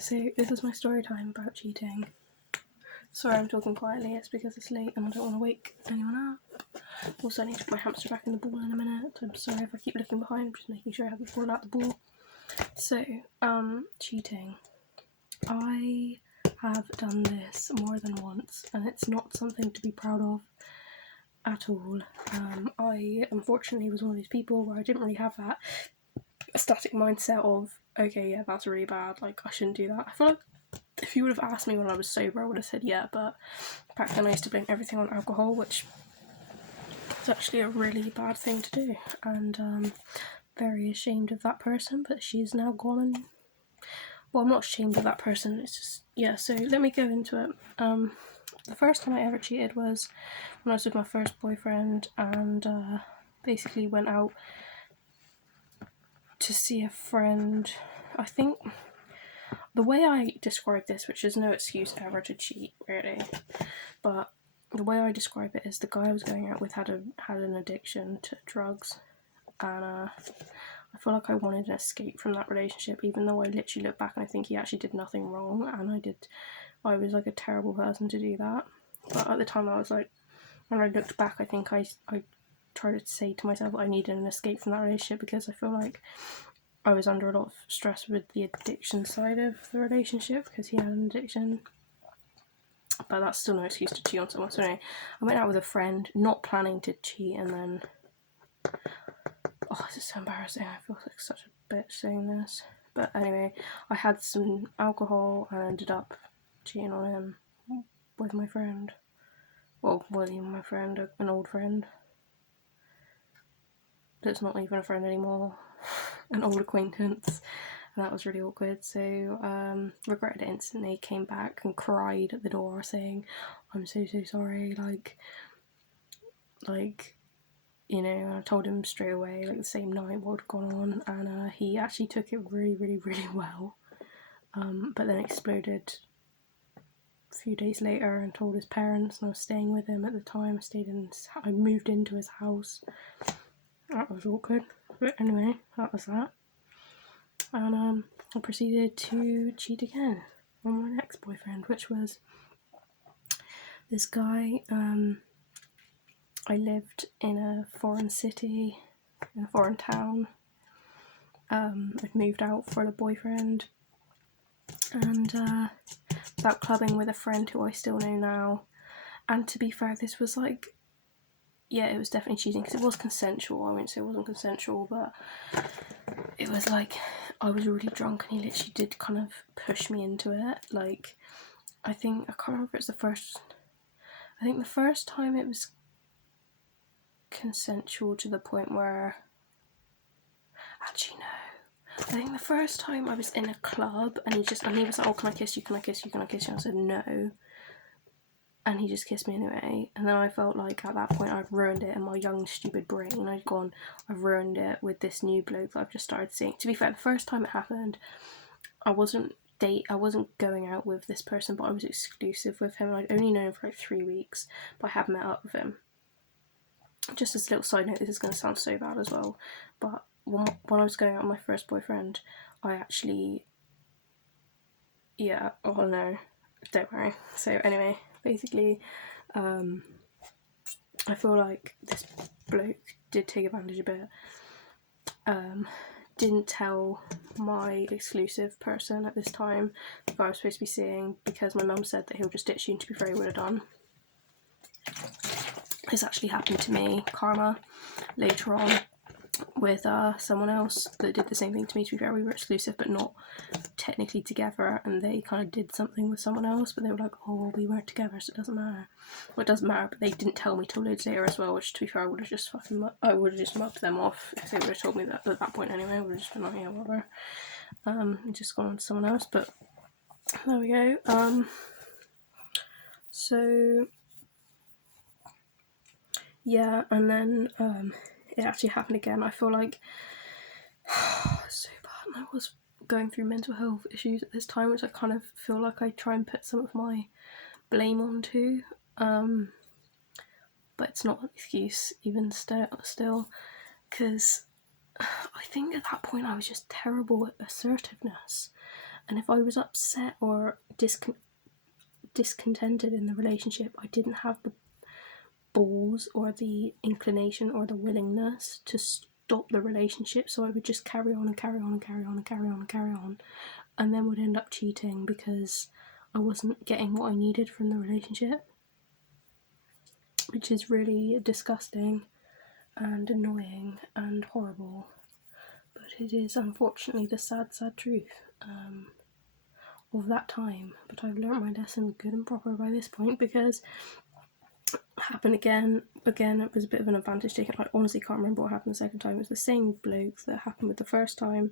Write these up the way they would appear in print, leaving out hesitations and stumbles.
So this is my story time about cheating. Sorry I'm talking quietly, it's because it's late and I don't want to wake anyone up. Also I need to put my hamster back in the ball in a minute. I'm sorry if I keep looking behind, I'm just making sure I haven't fallen out the ball. So, cheating. I have done this more than once and it's not something to be proud of at all. I unfortunately was one of those people where I didn't really have that static mindset of, okay, yeah, that's really bad, like I shouldn't do that. I feel like if you would have asked me when I was sober, I would have said yeah, but back then I used to blame everything on alcohol, which is actually a really bad thing to do, and very ashamed of that person, but she's now gone and, well, I'm not ashamed of that person, it's just, yeah, so let me go into it. The first time I ever cheated was when I was with my first boyfriend, and basically went out to see a friend. I think the way I describe this, which is no excuse ever to cheat really, but the way I describe it is the guy I was going out with had an addiction to drugs, and I feel like I wanted an escape from that relationship, even though I literally look back and I think he actually did nothing wrong, and I was like a terrible person to do that. But at the time I was like, when I looked back, I think I tried to say to myself I needed an escape from that relationship, because I feel like I was under a lot of stress with the addiction side of the relationship, because he had an addiction. But that's still no excuse to cheat on someone. So anyway, I went out with a friend, not planning to cheat, and then, oh, this is so embarrassing, I feel like such a bitch saying this. But anyway, I had some alcohol and ended up cheating on him with my friend. Well, wasn't even my friend, an old friend that's not even a friend anymore, an old acquaintance, and that was really awkward. So regretted it instantly, came back and cried at the door saying, I'm so sorry, like, you know, I told him straight away, like the same night, what had gone on, and he actually took it really well, but then exploded a few days later and told his parents, and I was staying with him at the time. I moved into his house. That was awkward, but anyway, that was that. And I proceeded to cheat again on my next boyfriend, which was this guy. I lived in a foreign city, in a foreign town. I'd moved out for the boyfriend, and out clubbing with a friend who I still know now. And to be fair, this was like, yeah, it was definitely cheating because it was consensual. I wouldn't say it wasn't consensual, but it was like, I was really drunk and he literally did kind of push me into it. Like, I can't remember if it's the first time it was consensual to the point where, actually no, I think the first time I was in a club and he was like, oh, can I kiss you, can I kiss you, can I kiss you? And I said no, and he just kissed me anyway. And then I felt like at that point I'd ruined it in my young stupid brain. I've ruined it with this new bloke that I've just started seeing. To be fair, the first time it happened, I wasn't going out with this person, but I was exclusive with him. I'd only known him for like 3 weeks, but I had met up with him. Just as a little side note, this is going to sound so bad as well, but when I was going out with my first boyfriend, I actually, yeah, oh no, don't worry. So anyway, basically, I feel like this bloke did take advantage a bit. Didn't tell my exclusive person at this time, the guy I was supposed to be seeing, because my mum said that he'll just ditch you, and to be fair, he would have done. This actually happened to me, karma, later on, with someone else that did the same thing to me. To be fair, we were exclusive but not technically together, and they kind of did something with someone else, but they were like, oh well, we weren't together, so it doesn't matter. Well, it doesn't matter, but they didn't tell me till loads later as well, which, to be fair, I would have just mugged them off if they would have told me that at that point anyway. I would have just been like, yeah, whatever, and just gone on to someone else. But there we go. So yeah, and then it actually happened again. I feel like so bad, and I was going through mental health issues at this time, which I kind of feel like I try and put some of my blame onto, but it's not an excuse even still, because I think at that point I was just terrible at assertiveness, And if I was upset or discontented in the relationship, I didn't have the balls or the inclination or the willingness to stop the relationship, so I would just carry on and carry on and carry on and carry on and carry on, and then would end up cheating because I wasn't getting what I needed from the relationship, which is really disgusting and annoying and horrible. But it is unfortunately the sad truth of that time. But I've learnt my lesson good and proper by this point, because it happened again. It was a bit of an advantage taken. I honestly can't remember what happened the second time. It was the same bloke that happened with the first time.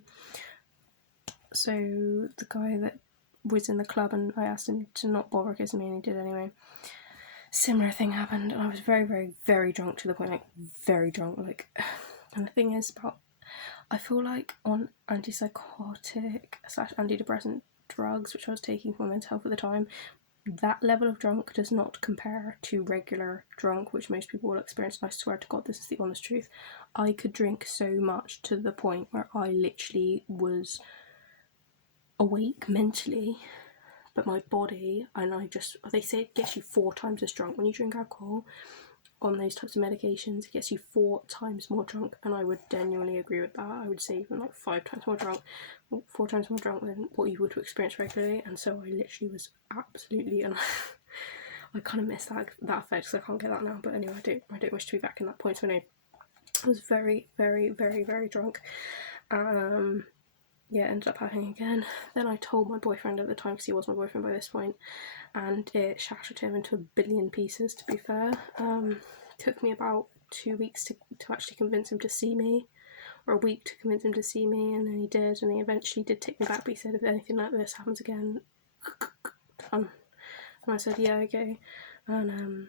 So the guy that was in the club, and I asked him to not bother kissing me, and he did anyway. Similar thing happened, and I was very, very, very drunk, to the point, like, very drunk, like, and the thing is about, I feel like on antipsychotic/antidepressant drugs, which I was taking for mental health at the time, that level of drunk does not compare to regular drunk, which most people will experience, and I swear to God, this is the honest truth. I could drink so much to the point where I literally was awake mentally, but my body, and they say it gets you 4 times as drunk when you drink alcohol on those types of medications. It gets you 4 times more drunk, and I would genuinely agree with that. I would say even like 5 times more drunk, 4 times more drunk than what you would experience regularly. And so I literally was absolutely, and I kind of miss that effect, because I can't get that now. But anyway, I don't wish to be back in that point. So no, I was very, very, very, very drunk. Yeah, ended up having again. Then I told my boyfriend at the time, because he was my boyfriend by this point, and it shattered him into a billion pieces, to be fair. Took me about 2 weeks to actually convince him to see me, or a week to convince him to see me, and then he did, and he eventually did take me back, but he said, if anything like this happens again, and I said, yeah, okay. And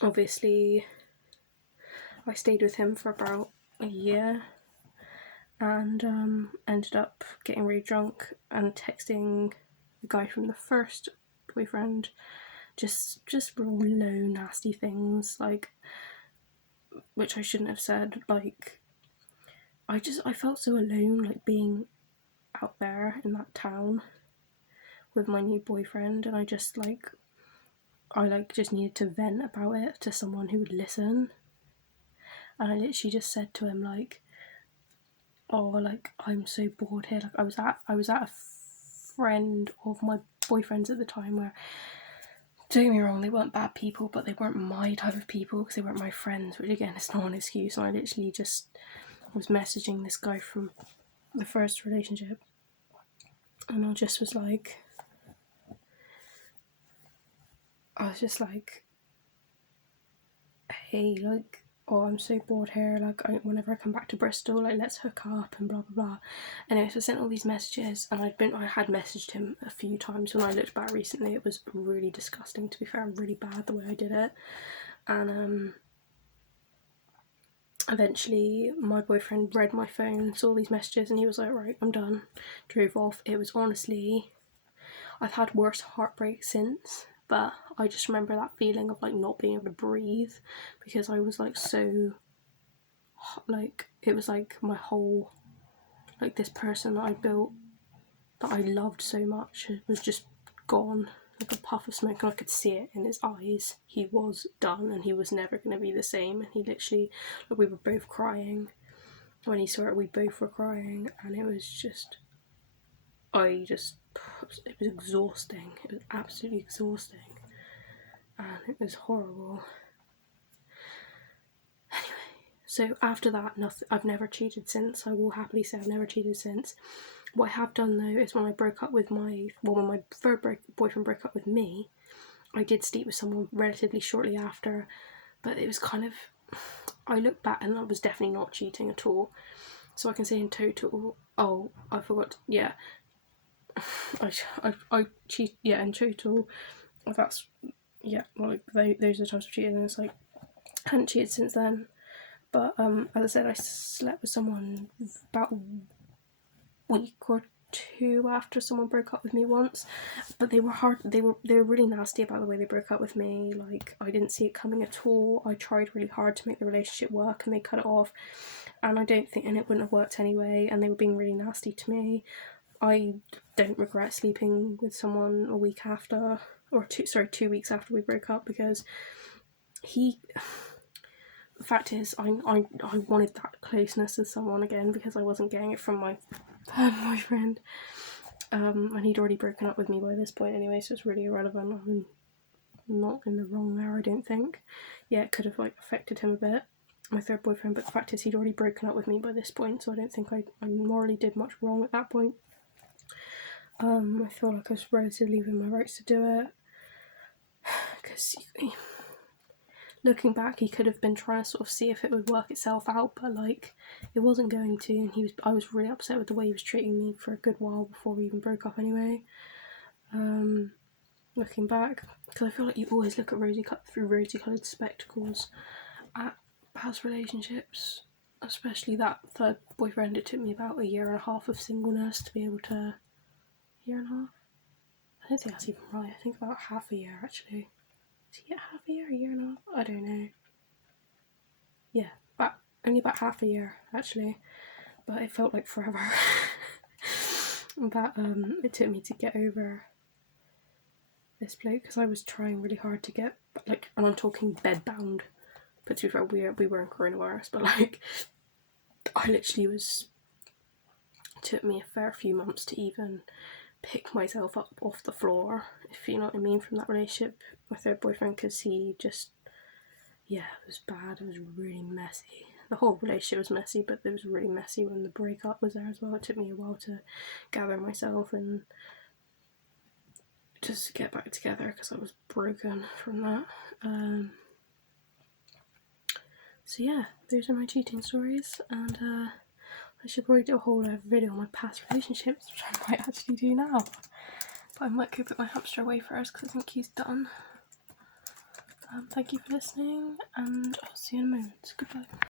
obviously I stayed with him for about a year, and ended up getting really drunk and texting the guy from the first boyfriend just real low nasty things, like, which I shouldn't have said. Like, I felt so alone, like, being out there in that town with my new boyfriend, and I just needed to vent about it to someone who would listen. And I literally just said to him, like, oh, like, I'm so bored here. Like, I was at a friend of my boyfriend's at the time, where, don't get me wrong, they weren't bad people, but they weren't my type of people, because they weren't my friends, which again is not an excuse. And I literally just was messaging this guy from the first relationship, and I just was like, hey, like, oh, I'm so bored here, like, whenever I come back to Bristol, like, let's hook up and blah blah blah. Anyway, so I sent all these messages, and I had messaged him a few times. When I looked back recently, it was really disgusting, to be fair, really bad the way I did it. And eventually my boyfriend read my phone, saw these messages, and he was like, right, I'm done. Drove off. It was honestly, I've had worse heartbreak since, but I just remember that feeling of, like, not being able to breathe, because I was, like, so, like, it was like my whole, like, this person that I built, that I loved so much, was just gone, like a puff of smoke, and I could see it in his eyes. He was done, and he was never going to be the same. And he literally, like, we were both crying when he saw it. We both were crying, and it was just, it was exhausting. It was absolutely exhausting, and it was horrible. Anyway, so after that, I've never cheated since. I will happily say I've never cheated since. What I have done, though, is when I broke up with when my third boyfriend broke up with me, I did sleep with someone relatively shortly after, but it was kind of, I look back and that was definitely not cheating at all. So I can say in total, oh, I forgot, yeah, I cheat, yeah, in total, that's, yeah, like, those are the times of cheating, and it's like, I hadn't cheated since then. But as I said, I slept with someone about a week or 2 after someone broke up with me once, but they were really nasty about the way they broke up with me. Like, I didn't see it coming at all. I tried really hard to make the relationship work, and they cut it off, and it wouldn't have worked anyway, and they were being really nasty to me. I don't regret sleeping with someone a week after, or 2 weeks after we broke up, because the fact is, I wanted that closeness with someone again, because I wasn't getting it from my bad boyfriend. And he'd already broken up with me by this point anyway, so it's really irrelevant. I'm not in the wrong there, I don't think. Yeah, it could have like affected him a bit, my third boyfriend, but the fact is he'd already broken up with me by this point, so I don't think I morally did much wrong at that point. I feel like I was relatively within my rights to do it, because looking back, he could have been trying to sort of see if it would work itself out, but like it wasn't going to, and I was really upset with the way he was treating me for a good while before we even broke up anyway. Looking back, because I feel like you always look at through rosy-coloured spectacles at past relationships, especially that third boyfriend. It took me about 1.5 years of singleness to be able to. 1.5 years? I don't think that's even right. I think about half a year actually. Is he at half a year? 1.5 years? I don't know. Yeah, only about half a year actually, but it felt like forever. But it took me to get over this bloke, because I was trying really hard to get, like, and I'm talking bedbound, but to be fair, we were in coronavirus, but like, I literally took me a fair few months to even pick myself up off the floor, if you know what I mean, from that relationship, my third boyfriend, because he just, yeah, it was bad. It was really messy. The whole relationship was messy, but it was really messy when the breakup was there as well. It took me a while to gather myself and just get back together, because I was broken from that. So yeah, those are my cheating stories, and I should probably do a whole video on my past relationships, which I might actually do now. But I might go put my hamster away first, because I think he's done. Thank you for listening, and I'll see you in a moment. Goodbye.